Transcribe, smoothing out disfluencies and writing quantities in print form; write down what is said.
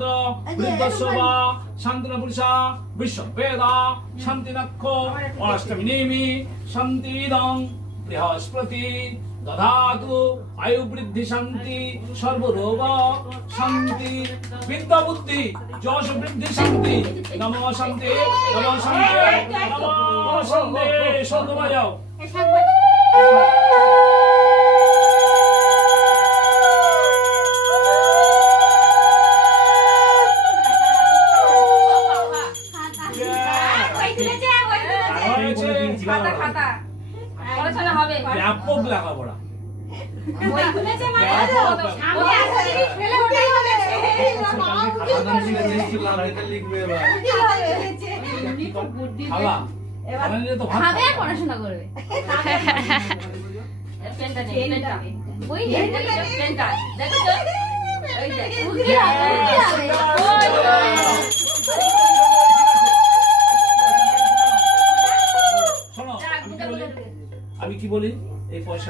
চন্দ্র বৃদ্ধস্ববা শান্তিনা পুরুষা বিশ্ববেদা শান্তিনাক্ষ অনাষ্টমী নেমি শান্তিদং বৃহস্পতি দধাতু আয়ু বৃদ্ধি শান্তি সর্বরোগ শান্তি বিদ্যা বুদ্ধি যশ বৃদ্ধি শান্তি নমঃ শান্তি নমঃ শান্তি নমঃ শান্তি শব্দ বাজাও ব্যাপক লেখাপড়া পড়াশোনা করবে আমি কি বলি এই পয়সা